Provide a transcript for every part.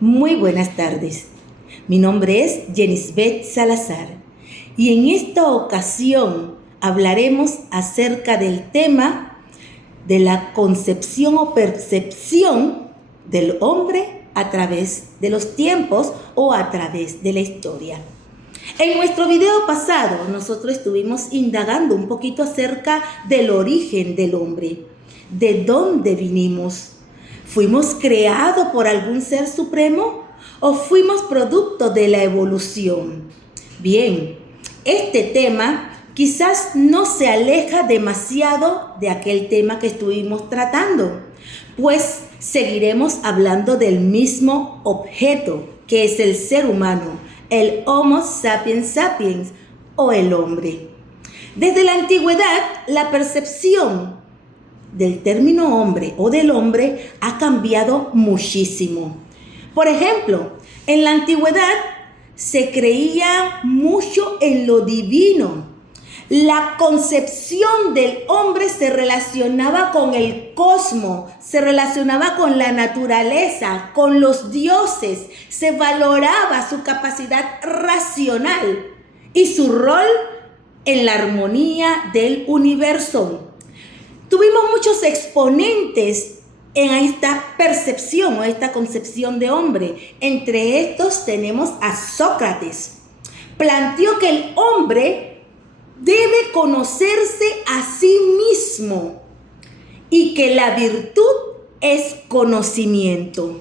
Muy buenas tardes. Mi nombre es Jenisbeth Salazar y en esta ocasión hablaremos acerca del tema de la concepción o percepción del hombre a través de los tiempos o a través de la historia. En nuestro video pasado nosotros estuvimos indagando un poquito acerca del origen del hombre, de dónde vinimos. ¿Fuimos creados por algún ser supremo o fuimos producto de la evolución? Bien, este tema quizás no se aleja demasiado de aquel tema que estuvimos tratando, pues seguiremos hablando del mismo objeto que es el ser humano, el Homo sapiens sapiens o el hombre. Desde la antigüedad, la percepción del término hombre o del hombre ha cambiado muchísimo. Por ejemplo, en la antigüedad se creía mucho en lo divino. La concepción del hombre se relacionaba con el cosmos, se relacionaba con la naturaleza, con los dioses, se valoraba su capacidad racional y su rol en la armonía del universo. Tuvimos muchos exponentes en esta percepción o esta concepción de hombre. Entre estos tenemos a Sócrates. Planteó que el hombre debe conocerse a sí mismo y que la virtud es conocimiento.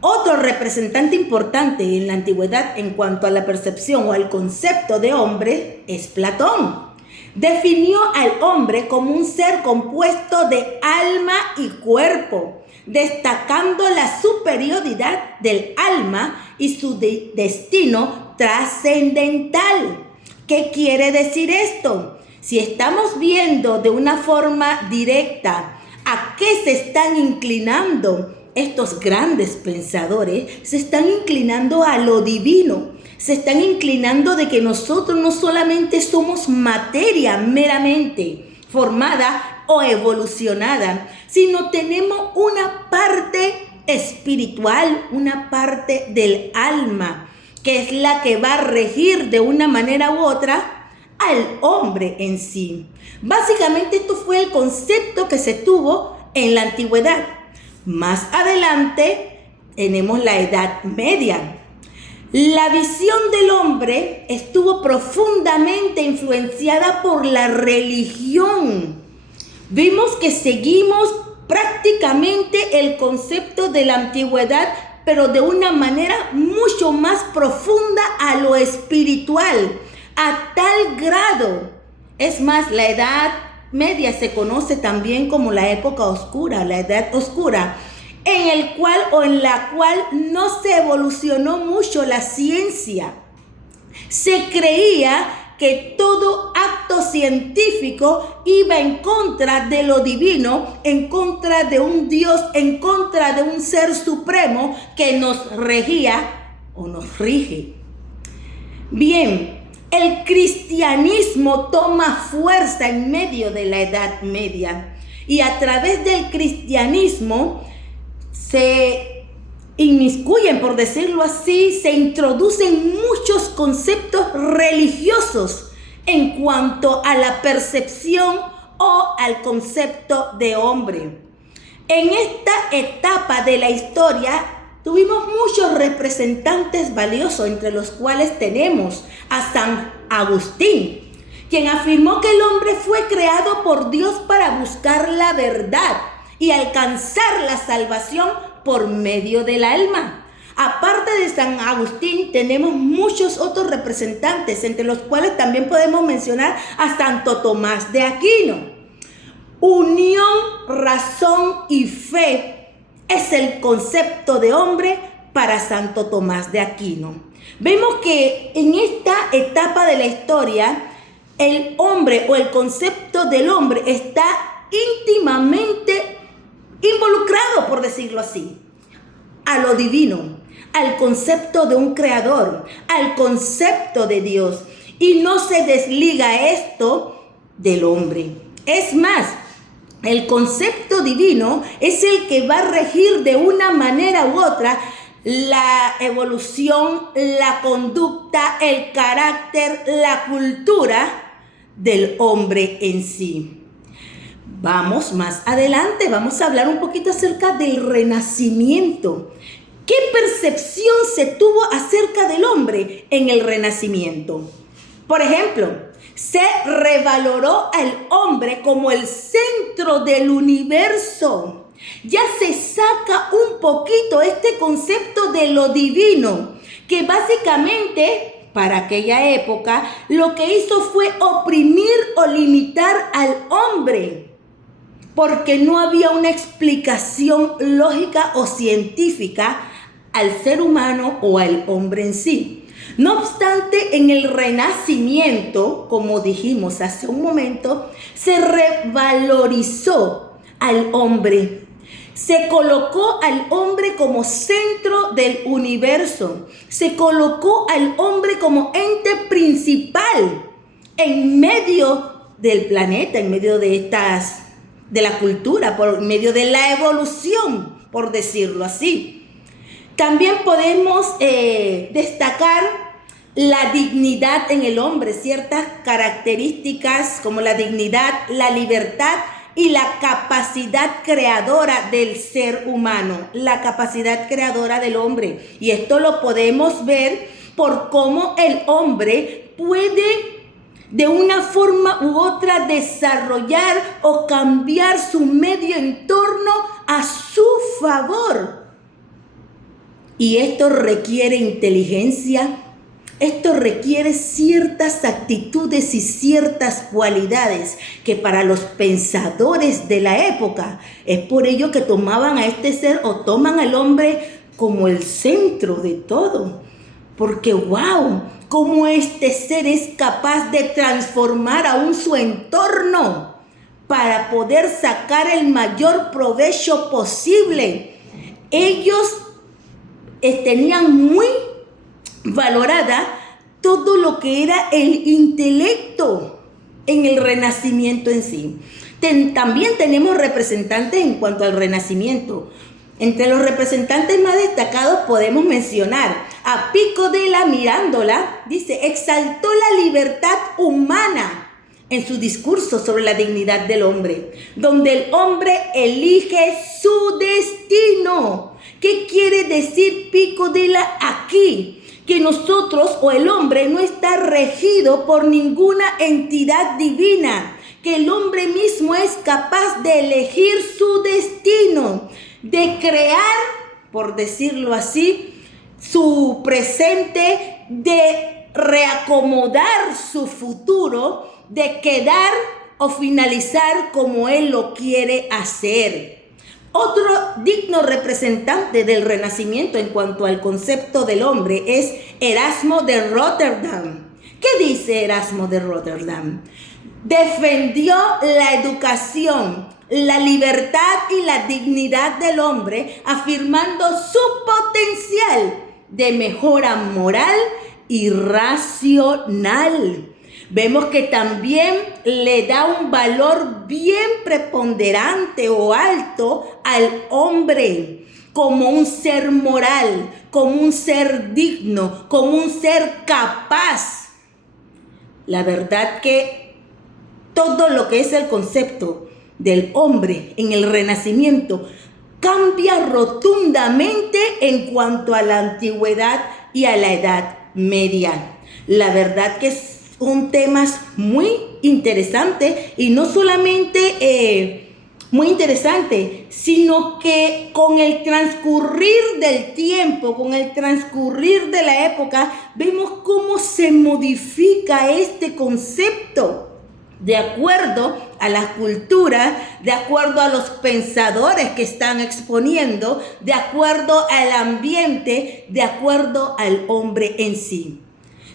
Otro representante importante en la antigüedad en cuanto a la percepción o al concepto de hombre es Platón. Definió al hombre como un ser compuesto de alma y cuerpo, destacando la superioridad del alma y su destino trascendental. ¿Qué quiere decir esto? Si estamos viendo de una forma directa a qué se están inclinando estos grandes pensadores, se están inclinando a lo divino. Se están inclinando de que nosotros no solamente somos materia meramente formada o evolucionada, sino tenemos una parte espiritual, una parte del alma, que es la que va a regir de una manera u otra al hombre en sí. Básicamente esto fue el concepto que se tuvo en la antigüedad. Más adelante tenemos la Edad Media. La visión del hombre estuvo profundamente influenciada por la religión. Vimos que seguimos prácticamente el concepto de la antigüedad, pero de una manera mucho más profunda a lo espiritual, a tal grado. Es más, la Edad Media se conoce también como la época oscura, la Edad Oscura, en la cual no se evolucionó mucho la ciencia. Se creía que todo acto científico iba en contra de lo divino, en contra de un Dios, en contra de un ser supremo que nos regía o nos rige. Bien, el cristianismo toma fuerza en medio de la Edad Media y a través del cristianismo se inmiscuyen, por decirlo así, se introducen muchos conceptos religiosos en cuanto a la percepción o al concepto de hombre. En esta etapa de la historia tuvimos muchos representantes valiosos, entre los cuales tenemos a San Agustín, quien afirmó que el hombre fue creado por Dios para buscar la verdad y alcanzar la salvación por medio del alma. Aparte de San Agustín, tenemos muchos otros representantes, entre los cuales también podemos mencionar a Santo Tomás de Aquino. Unión, razón y fe es el concepto de hombre para Santo Tomás de Aquino. Vemos que en esta etapa de la historia, el hombre o el concepto del hombre está íntimamente involucrado, por decirlo así, a lo divino, al concepto de un creador, al concepto de Dios, y no se desliga esto del hombre. Es más, el concepto divino es el que va a regir de una manera u otra la evolución, la conducta, el carácter, la cultura del hombre en sí. Vamos más adelante, vamos a hablar un poquito acerca del Renacimiento. ¿Qué percepción se tuvo acerca del hombre en el Renacimiento? Por ejemplo, se revaloró al hombre como el centro del universo. Ya se saca un poquito este concepto de lo divino, que básicamente para aquella época lo que hizo fue oprimir o limitar al hombre, porque no había una explicación lógica o científica al ser humano o al hombre en sí. No obstante, en el Renacimiento, como dijimos hace un momento, se revalorizó al hombre. Se colocó al hombre como centro del universo. Se colocó al hombre como ente principal en medio del planeta, en medio de la cultura, por medio de la evolución, por decirlo así. También podemos destacar la dignidad en el hombre, ciertas características como la dignidad, la libertad y la capacidad creadora del ser humano, la capacidad creadora del hombre. Y esto lo podemos ver por cómo el hombre puede de una forma u otra desarrollar o cambiar su medio entorno a su favor. Y esto requiere inteligencia, esto requiere ciertas actitudes y ciertas cualidades que para los pensadores de la época es por ello que tomaban a este ser o toman al hombre como el centro de todo. Porque wow, cómo este ser es capaz de transformar aún su entorno para poder sacar el mayor provecho posible. Ellos tenían muy valorada todo lo que era el intelecto en el Renacimiento en sí. También tenemos representantes en cuanto al Renacimiento. Entre los representantes más destacados podemos mencionar a Pico della Mirandola. Dice, exaltó la libertad humana en su discurso sobre la dignidad del hombre, donde el hombre elige su destino. ¿Qué quiere decir Pico della aquí? Que nosotros o el hombre no está regido por ninguna entidad divina, que el hombre mismo es capaz de elegir su destino, de crear, por decirlo así, su presente, de reacomodar su futuro, de quedar o finalizar como él lo quiere hacer. Otro digno representante del Renacimiento en cuanto al concepto del hombre es Erasmo de Rotterdam. ¿Qué dice Erasmo de Rotterdam? Defendió la educación, la libertad y la dignidad del hombre, afirmando su potencial de mejora moral y racional. Vemos que también le da un valor bien preponderante o alto al hombre como un ser moral, como un ser digno, como un ser capaz. La verdad que todo lo que es el concepto del hombre en el Renacimiento cambia rotundamente en cuanto a la antigüedad y a la Edad Media. La verdad que son temas muy interesantes y no solamente muy interesante, sino que con el transcurrir del tiempo, con el transcurrir de la época, vemos cómo se modifica este concepto de acuerdo a la cultura, de acuerdo a los pensadores que están exponiendo, de acuerdo al ambiente, de acuerdo al hombre en sí.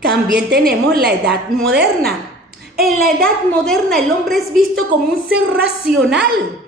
También tenemos la edad moderna. En la edad moderna el hombre es visto como un ser racional.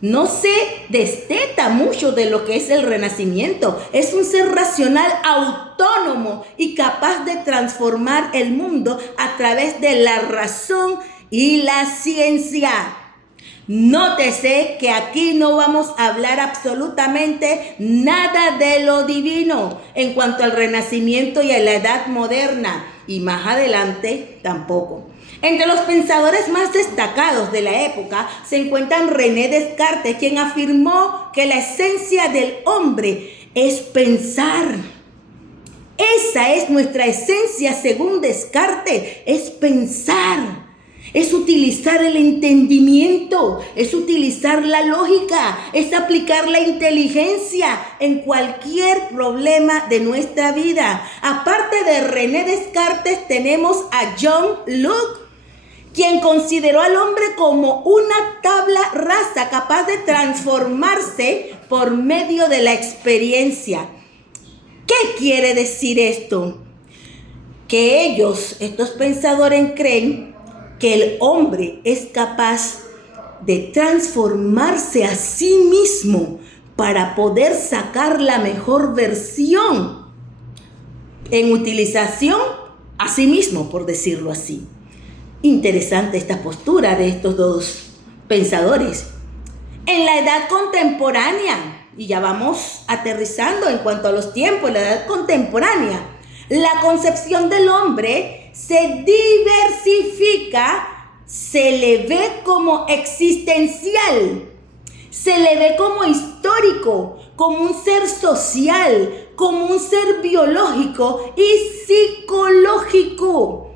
No se desteta mucho de lo que es el Renacimiento. Es un ser racional, autónomo y capaz de transformar el mundo a través de la razón y la ciencia. Nótese que aquí no vamos a hablar absolutamente nada de lo divino en cuanto al Renacimiento y a la Edad Moderna, y más adelante tampoco. Entre los pensadores más destacados de la época se encuentran René Descartes, quien afirmó que la esencia del hombre es pensar. Esa es nuestra esencia, según Descartes, es pensar. Es utilizar el entendimiento, es utilizar la lógica, es aplicar la inteligencia en cualquier problema de nuestra vida. Aparte de René Descartes, tenemos a John Locke, quien consideró al hombre como una tabla rasa capaz de transformarse por medio de la experiencia. ¿Qué quiere decir esto? Que estos pensadores, creen que el hombre es capaz de transformarse a sí mismo para poder sacar la mejor versión en utilización a sí mismo, por decirlo así. Interesante esta postura de estos dos pensadores. En la edad contemporánea, y ya vamos aterrizando en cuanto a los tiempos, en la edad contemporánea, la concepción del hombre se diversifica, se le ve como existencial, se le ve como histórico, como un ser social, como un ser biológico y psicológico.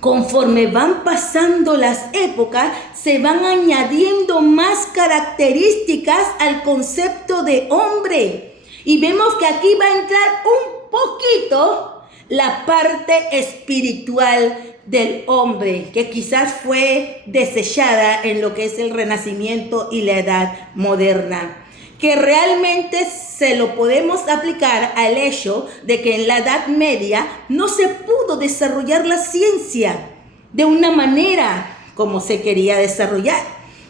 Conforme van pasando las épocas, se van añadiendo más características al concepto de hombre. Y vemos que aquí va a entrar un poquito la parte espiritual del hombre, que quizás fue desechada en lo que es el Renacimiento y la Edad Moderna, que realmente se lo podemos aplicar al hecho de que en la Edad Media no se pudo desarrollar la ciencia de una manera como se quería desarrollar,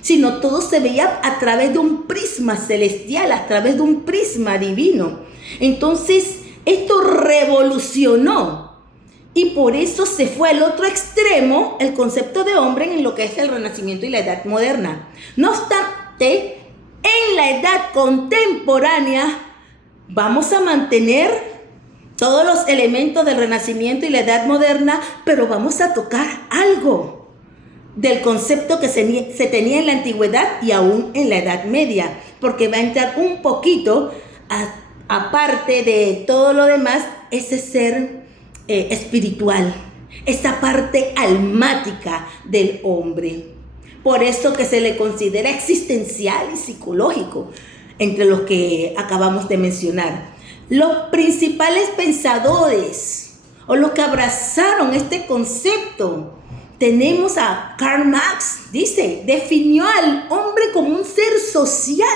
sino todo se veía a través de un prisma celestial, a través de un prisma divino. Entonces, esto revolucionó y por eso se fue al otro extremo el concepto de hombre en lo que es el Renacimiento y la Edad Moderna. No obstante, en la edad contemporánea vamos a mantener todos los elementos del Renacimiento y la Edad Moderna, pero vamos a tocar algo del concepto que se tenía en la Antigüedad y aún en la Edad Media, porque va a entrar un poquito, aparte de todo lo demás, ese ser espiritual, esa parte almática del hombre. Por eso que se le considera existencial y psicológico, entre los que acabamos de mencionar. Los principales pensadores o los que abrazaron este concepto, tenemos a Karl Marx, definió al hombre como un ser social.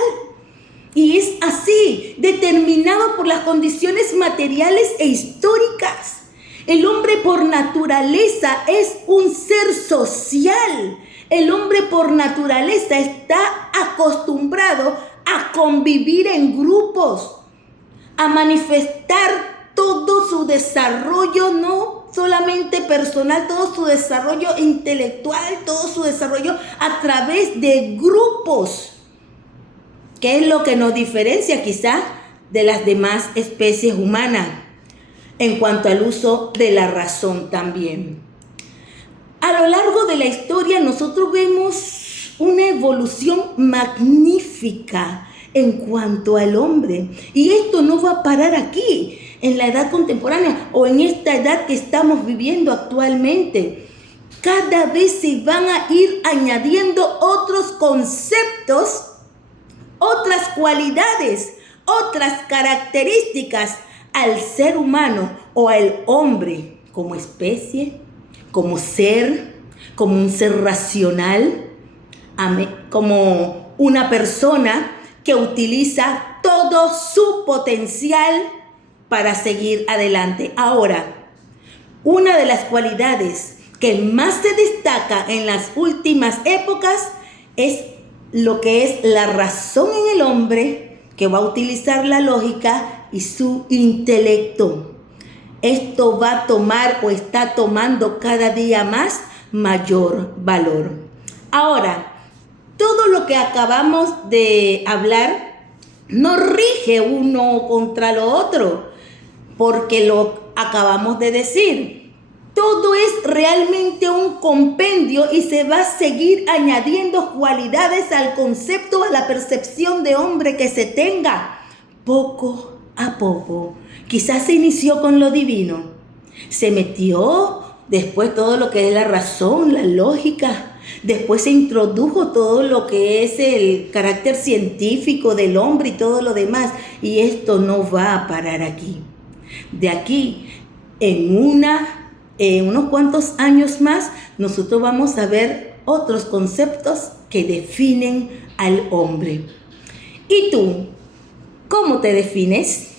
Y es así, determinado por las condiciones materiales e históricas. El hombre por naturaleza es un ser social. El hombre por naturaleza está acostumbrado a convivir en grupos, a manifestar todo su desarrollo, no solamente personal, todo su desarrollo intelectual, todo su desarrollo a través de grupos. ¿Qué es lo que nos diferencia quizás de las demás especies humanas en cuanto al uso de la razón también? A lo largo de la historia nosotros vemos una evolución magnífica en cuanto al hombre. Y esto no va a parar aquí, en la edad contemporánea o en esta edad que estamos viviendo actualmente. Cada vez se van a ir añadiendo otros conceptos, otras cualidades, otras características al ser humano o al hombre como especie, como ser, como un ser racional, como una persona que utiliza todo su potencial para seguir adelante. Ahora, una de las cualidades que más se destaca en las últimas épocas es lo que es la razón en el hombre, que va a utilizar la lógica y su intelecto. Esto va a tomar o está tomando cada día más mayor valor. Ahora, todo lo que acabamos de hablar no rige uno contra lo otro, porque lo acabamos de decir. Todo es realmente un compendio y se va a seguir añadiendo cualidades al concepto, a la percepción de hombre que se tenga, poco a poco. Quizás se inició con lo divino, se metió después todo lo que es la razón, la lógica, después se introdujo todo lo que es el carácter científico del hombre y todo lo demás, y esto no va a parar aquí. De aquí, en unos cuantos años más, nosotros vamos a ver otros conceptos que definen al hombre. ¿Y tú? ¿Cómo te defines?